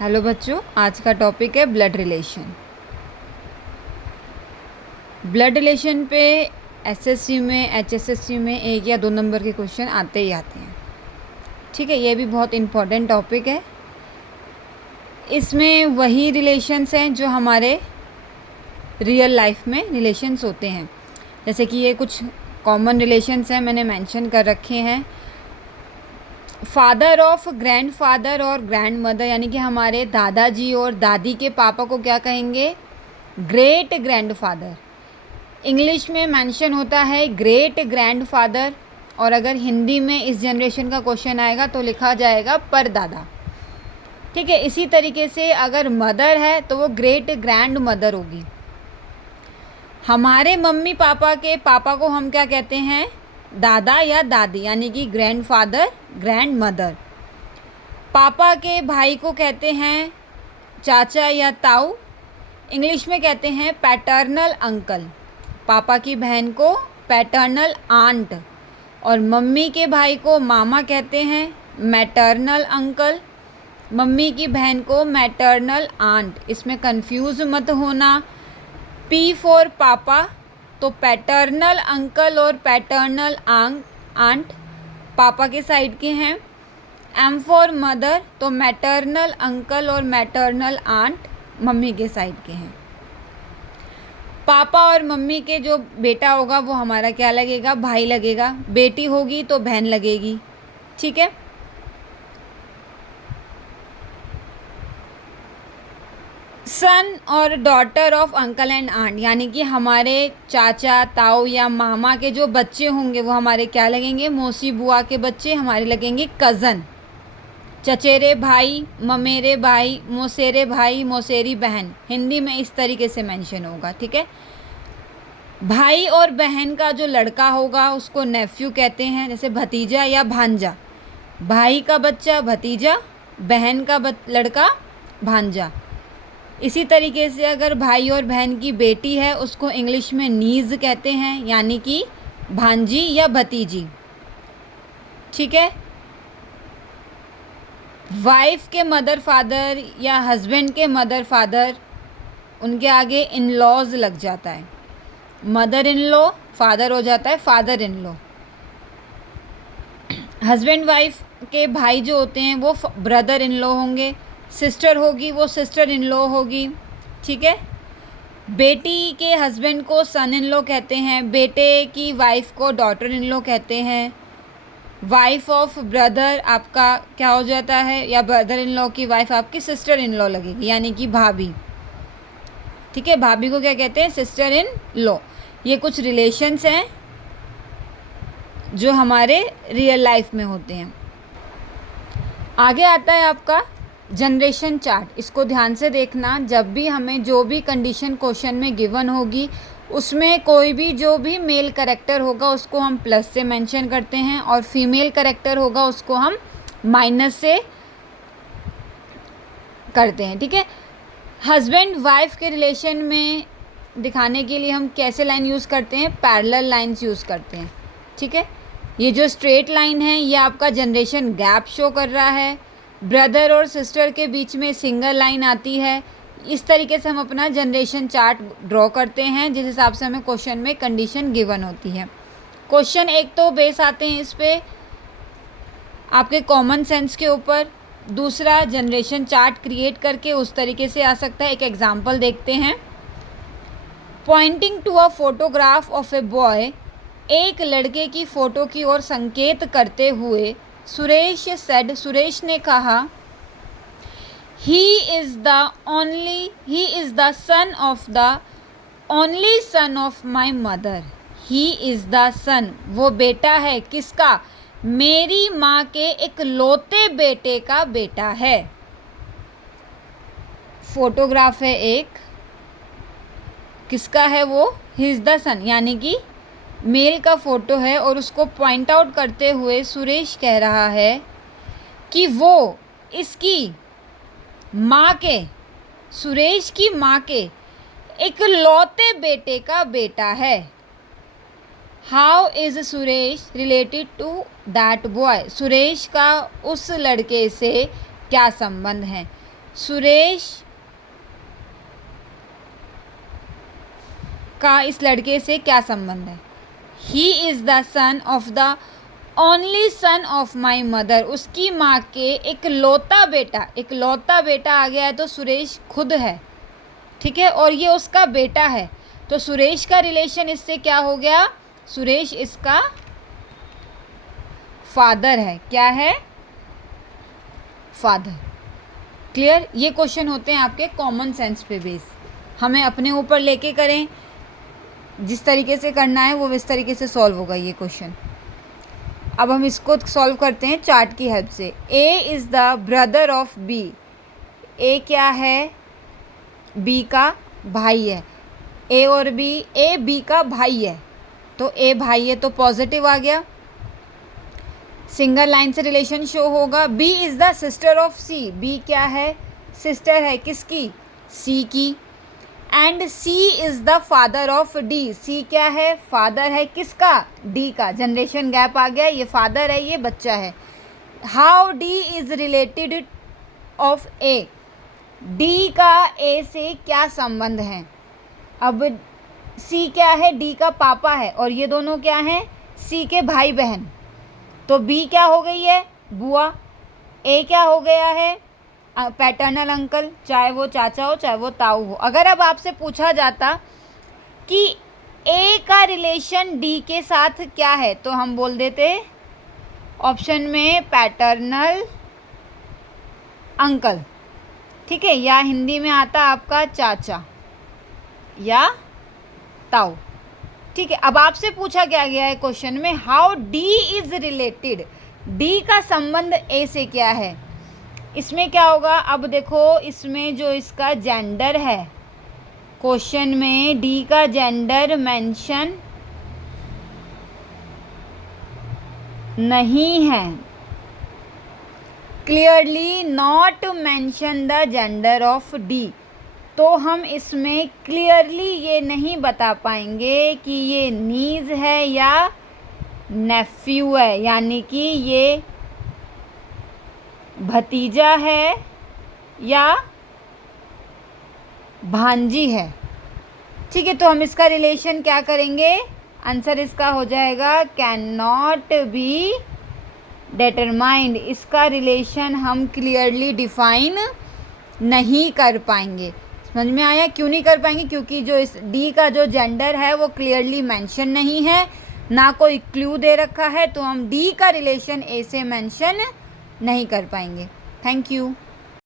Hello बच्चों, आज का टॉपिक है ब्लड रिलेशन। ब्लड रिलेशन पे एसएससी में, एचएसएससी में 1 या 2 नंबर के क्वेश्चन आते ही आते हैं। ठीक है, ये भी बहुत इम्पोर्टेंट टॉपिक है। इसमें वही रिलेशंस हैं जो हमारे रियल लाइफ में रिलेशंस होते हैं। जैसे कि ये कुछ कॉमन रिलेशंस हैं, मैंने मेंशन कर रखे हैं। फादर ऑफ ग्रैंडफादर और ग्रैंड मदर, यानी कि हमारे दादाजी और दादी के पापा को क्या कहेंगे? Great grandfather. इंग्लिश में मेंशन होता है ग्रेट ग्रैंडफादर, और अगर हिंदी में इस जनरेशन का क्वेश्चन आएगा तो लिखा जाएगा परदादा। ठीक है, इसी तरीके से अगर मदर है तो वो ग्रेट ग्रैंड मदर होगी। हमारे मम्मी पापा के पापा को हम क्या कहते हैं? दादा या दादी, यानी कि ग्रैंडफादर ग्रैंड मदर। पापा के भाई को कहते हैं चाचा या ताऊ, इंग्लिश में कहते हैं पैटर्नल अंकल। पापा की बहन को पैटर्नल आंट, और मम्मी के भाई को मामा कहते हैं मैटर्नल अंकल, मम्मी की बहन को मैटर्नल आंट। इसमें कंफ्यूज मत होना। पी फॉर पापा तो पैटर्नल अंकल और पैटर्नल आंट पापा के साइड के हैं। एम फॉर मदर तो मैटर्नल अंकल और मैटर्नल आंट मम्मी के साइड के हैं। पापा और मम्मी के जो बेटा होगा वो हमारा क्या लगेगा? भाई लगेगा। बेटी होगी तो बहन लगेगी। ठीक है, सन और daughter of uncle and aunt, यानी कि हमारे चाचा ताऊ या मामा के जो बच्चे होंगे वो हमारे क्या लगेंगे? मौसी बुआ के बच्चे हमारे लगेंगे कज़न। चचेरे भाई, ममेरे भाई, मौसेरे भाई, मौसेरी बहन, हिंदी में इस तरीके से मेंशन होगा। ठीक है, भाई और बहन का जो लड़का होगा उसको नेफ्यू कहते हैं, जैसे भतीजा या भांजा। भाई का बच्चा भतीजा, बहन का लड़का भांजा। इसी तरीके से अगर भाई और बहन की बेटी है उसको इंग्लिश में नीज़ कहते हैं, यानी कि भांजी या भतीजी। ठीक है, वाइफ के मदर फादर या हस्बैंड के मदर फादर, उनके आगे इन लॉज लग जाता है। मदर इन लॉ फादर हो जाता है father in law. Husband wife के भाई जो होते हैं वो ब्रदर इन लॉ होंगे। सिस्टर होगी वो सिस्टर इन लॉ होगी। ठीक है, बेटी के हस्बैंड को सन इन लॉ कहते हैं, बेटे की वाइफ को डॉटर इन लॉ कहते हैं। वाइफ ऑफ ब्रदर आपका क्या हो जाता है, या ब्रदर इन लॉ की वाइफ आपकी सिस्टर इन लॉ लगेगी, यानी कि भाभी। ठीक है, भाभी को क्या कहते हैं? Sister in law. ये कुछ रिलेशंस हैं जो हमारे रियल लाइफ में होते हैं। आगे आता है आपका जनरेशन चार्ट। इसको ध्यान से देखना। जब भी हमें जो भी कंडीशन क्वेश्चन में गिवन होगी उसमें कोई भी जो भी मेल कैरेक्टर होगा उसको हम प्लस से मेंशन करते हैं, और फीमेल कैरेक्टर होगा उसको हम माइनस से करते हैं। ठीक है, हस्बैंड वाइफ के रिलेशन में दिखाने के लिए हम कैसे लाइन यूज़ करते हैं? पैरेलल लाइंस यूज़ करते हैं। ठीक है, ये जो स्ट्रेट लाइन है ये आपका जनरेशन गैप शो कर रहा है। ब्रदर और सिस्टर के बीच में सिंगल लाइन आती है। इस तरीके से हम अपना जनरेशन चार्ट ड्रॉ करते हैं जिस हिसाब से हमें क्वेश्चन में कंडीशन गिवन होती है। क्वेश्चन एक तो बेस आते हैं इस पे आपके कॉमन सेंस के ऊपर, दूसरा जनरेशन चार्ट क्रिएट करके उस तरीके से आ सकता है। एक एग्जांपल देखते हैं। Pointing to a photograph of a boy, एक लड़के की फ़ोटो की ओर संकेत करते हुए सुरेश सेड, सुरेश ने कहा, he is the son of the only son of my mother. He is the son, वो बेटा है किसका? मेरी माँ के इकलौते बेटे का बेटा है। फोटोग्राफ है एक, किसका है वो? ही इज़ द सन, यानी कि मेल का फ़ोटो है, और उसको पॉइंट आउट करते हुए सुरेश कह रहा है कि वो इसकी माँ के, सुरेश की माँ के इकलौते बेटे का बेटा है। How is Suresh related to that boy, Suresh का उस लड़के से क्या संबंध है? सुरेश का इस लड़के से क्या संबंध है? ही is the son of the only son of my mother. उसकी माँ के एक लौता बेटा आ गया है तो सुरेश खुद है, ठीक है, और ये उसका बेटा है, तो सुरेश का रिलेशन इससे क्या हो गया? सुरेश इसका फादर है। क्या है? फादर। क्लियर? ये क्वेश्चन होते हैं आपके कॉमन सेंस पे बेस, हमें अपने ऊपर लेके करें, जिस तरीके से करना है वो इस तरीके से सॉल्व होगा ये क्वेश्चन। अब हम इसको सॉल्व करते हैं चार्ट की हेल्प से। A is the brother of B. A क्या है? बी का भाई है। ए और बी, ए बी का भाई है, तो ए भाई है तो पॉजिटिव आ गया, सिंगल लाइन से रिलेशन शो होगा। B is the sister of C. B क्या है? सिस्टर है किसकी? सी की। And C is the father of D. C क्या है? फादर है किसका? डी का। जनरेशन गैप आ गया, ये फादर है, ये बच्चा है। How D is related of A. D का ए से क्या संबंध है? अब सी क्या है? डी का पापा है, और ये दोनों क्या हैं? सी के भाई बहन। तो बी क्या हो गई है? बुआ। ए क्या हो गया है? पैटर्नल अंकल, चाहे वो चाचा हो चाहे वो ताऊ हो। अगर अब आपसे पूछा जाता कि ए का रिलेशन डी के साथ क्या है, तो हम बोल देते ऑप्शन में पैटर्नल अंकल, ठीक है, या हिंदी में आता आपका चाचा या ताऊ, ठीक है। अब आपसे पूछा क्या गया है क्वेश्चन में? How D is related. D का संबंध ए से क्या है? इसमें क्या होगा? अब देखो, इसमें जो इसका जेंडर है, क्वेश्चन में डी का जेंडर मेंशन नहीं है। Clearly not mention the gender of D. तो हम इसमें क्लियरली ये नहीं बता पाएंगे कि ये नीज है या नेफ्यू है, यानी कि ये भतीजा है या भांजी है, ठीक है। तो हम इसका रिलेशन क्या करेंगे? आंसर इसका हो जाएगा कैन नॉट बी डिटरमाइंड। इसका रिलेशन हम क्लियरली डिफाइन नहीं कर पाएंगे। समझ में आया? क्यों नहीं कर पाएंगे? क्योंकि जो इस डी का जो जेंडर है वो क्लियरली मेंशन नहीं है, ना कोई क्लू दे रखा है, तो हम डी का रिलेशन ए से मेंशन नहीं कर पाएंगे। Thank you.